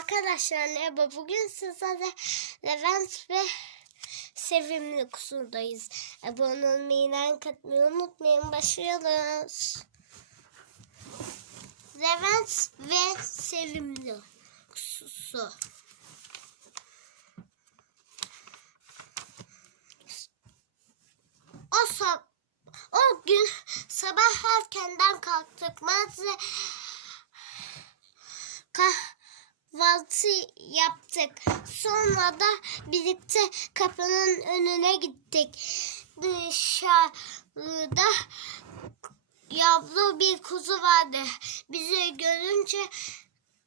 Arkadaşlar merhaba. Bugün sizlerle Levent ve Sevimli kusurdayız. Abone olmayı, like atmayı unutmayın. Başlıyoruz. Levent ve Sevimli kususu. O sab o gün sabah erkenden kalktık. Mağaza kahvaltı yaptık. Sonra da birlikte kapının önüne gittik. Dışarıda yavru bir kuzu vardı. Bizi görünce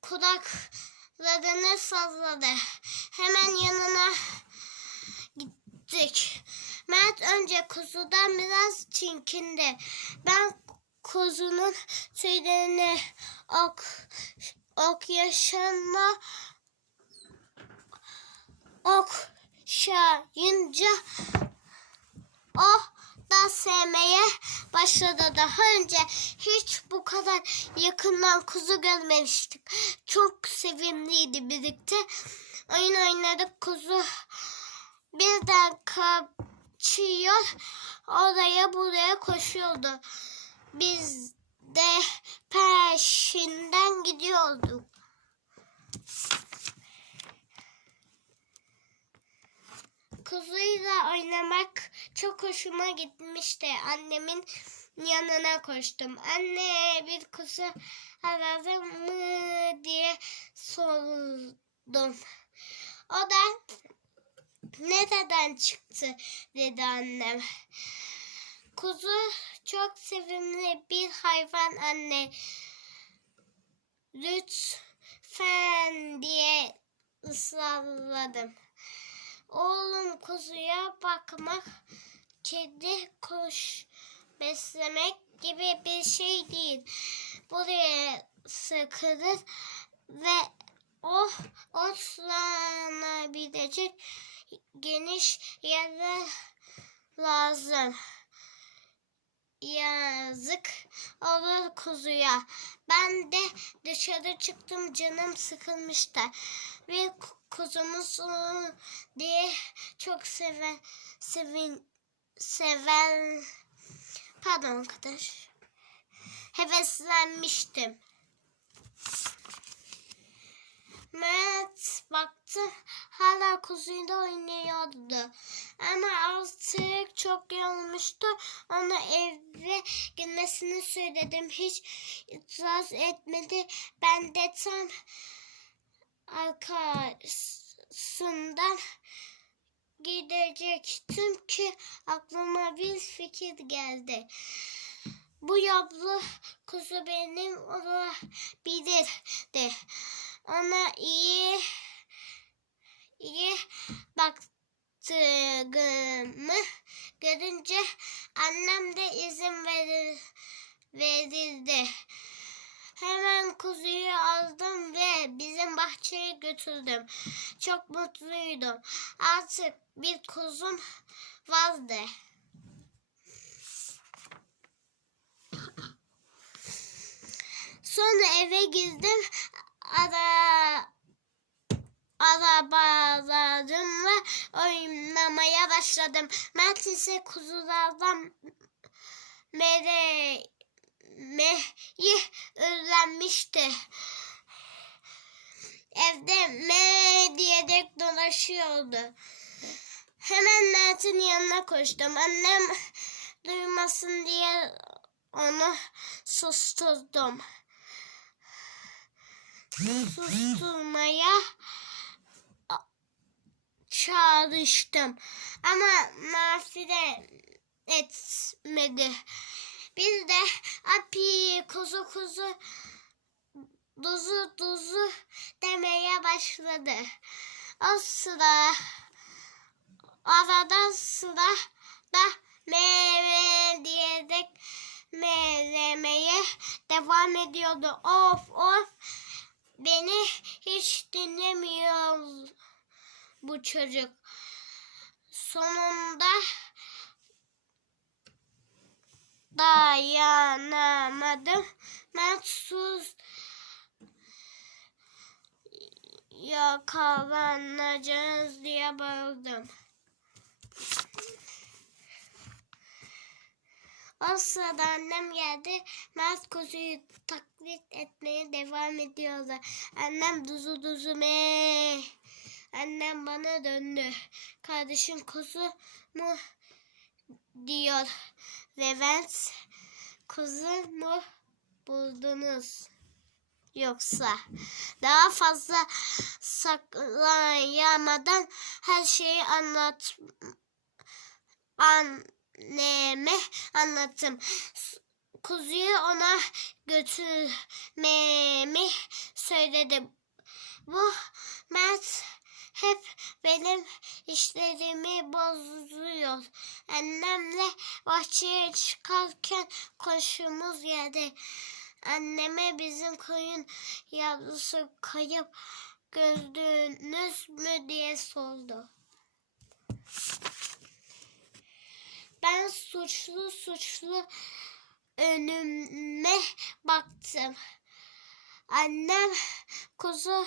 kulaklarını salladı. Hemen yanına gittik. Mert önce kuzudan biraz çinkindi. Ben kuzunun tüylerini ok, ok yaşına okşayınca o da sevmeye başladı. Daha önce hiç bu kadar yakından kuzu görmemiştik. Çok sevimliydi birlikte. Oyun oynadık kuzu birden kaçıyor oraya buraya koşuyordu. Biz de peşinden gidiyorduk. Kuzuyla oynamak çok hoşuma gitmişti. Annemin yanına koştum. Anne bir kuzu aradın mı diye sordum. O da nereden çıktı dedi annem. Kuzu çok sevimli bir hayvan anne. Lütfen diye ısrarladım. Oğlum kuzuya bakmak, kedi koş beslemek gibi bir şey değil. Buraya sıkılır ve o otlanabilecek geniş yerler lazım. Yazık olur kuzuya. Ben de dışarı çıktım canım sıkılmıştı. Ve ku- kuzumuz ıı, diye çok seven sevin seven pardon arkadaş heveslenmiştim. Mert baktı hala kuzuyla oynuyordu. Ama artık çok yorulmuştu. Ona eve girmesini söyledim. Hiç itiraz etmedi. Ben de tam arkasından gidecektim ki aklıma bir fikir geldi. Bu yavru kuzu benim olabilirdi. Ona iyi iyi baktığımı görünce annem de izin verir, verirdi. Hemen kuzuyu aldım ve bizim bahçeye götürdüm. Çok mutluydum. Artık bir kuzum vardı. Sonra eve girdim. Ara oynamaya başladım. Mert ise kuzulardan meremeyi öğrenmişti. Evde me diyerek dolaşıyordu. Hemen Mert'in yanına koştum. Annem duymasın diye onu susturdum. Susturmaya çalıştım. Ama nafile etmedi. Biz de api kuzu kuzu duzu duzu demeye başladı. O sıra arada sıra da meyve diyerek meylemeye devam ediyordu. Of of beni hiç dinlemiyor bu çocuk. Sonunda dayanamadım. Ben sus yakalanacağız diye bağırdım. O sırada annem geldi. Mert kuzuyu taklit etmeye devam ediyordu. Annem duzu duzu me. Annem bana döndü. Kardeşin kuzu mu diyor. Levent kuzu mu buldunuz? Yoksa daha fazla saklayamadan her şeyi anlat anneme anlattım. Kuzuyu ona götürmemi söyledim. Bu Mert hep benim işlerimi bozuyor. Annemle bahçeye çıkarken komşumuz geldi. Anneme bizim koyun yavrusu kayıp gördünüz mü diye sordu. Ben suçlu suçlu önüme baktım. Annem kuzu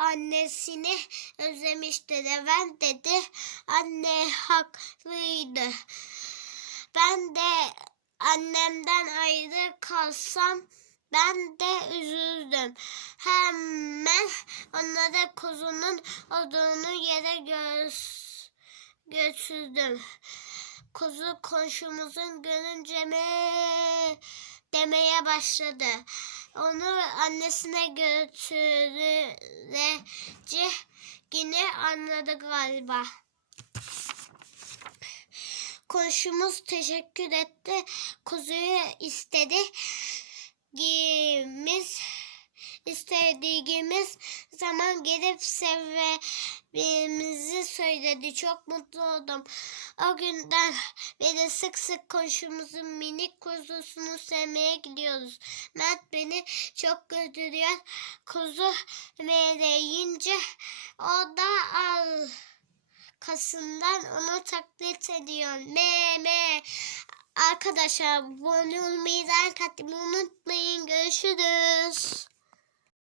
annesini özlemişti. Levent dedi. Anne haklıydı. Ben de annemden ayrı kalsam ben de üzüldüm. Hemen onlara kuzunun olduğunu yere göz götürdüm. Kuzu komşumuzun görünce mi demeye başladı. Onu annesine götürünce yine anladı galiba. Komşumuz teşekkür etti. Kuzuyu istedi. Giyimiz istediğimiz zaman gelip sevmemizi söyledi. Çok mutlu oldum. O günden beri sık sık komşumuzun minik kuzusunu sevmeye gidiyoruz. Mert beni çok götürüyor. Kuzu meleyince o da arkasından onu taklit ediyor. Me me. Arkadaşlar abone olmayı, like unutmayın. Görüşürüz.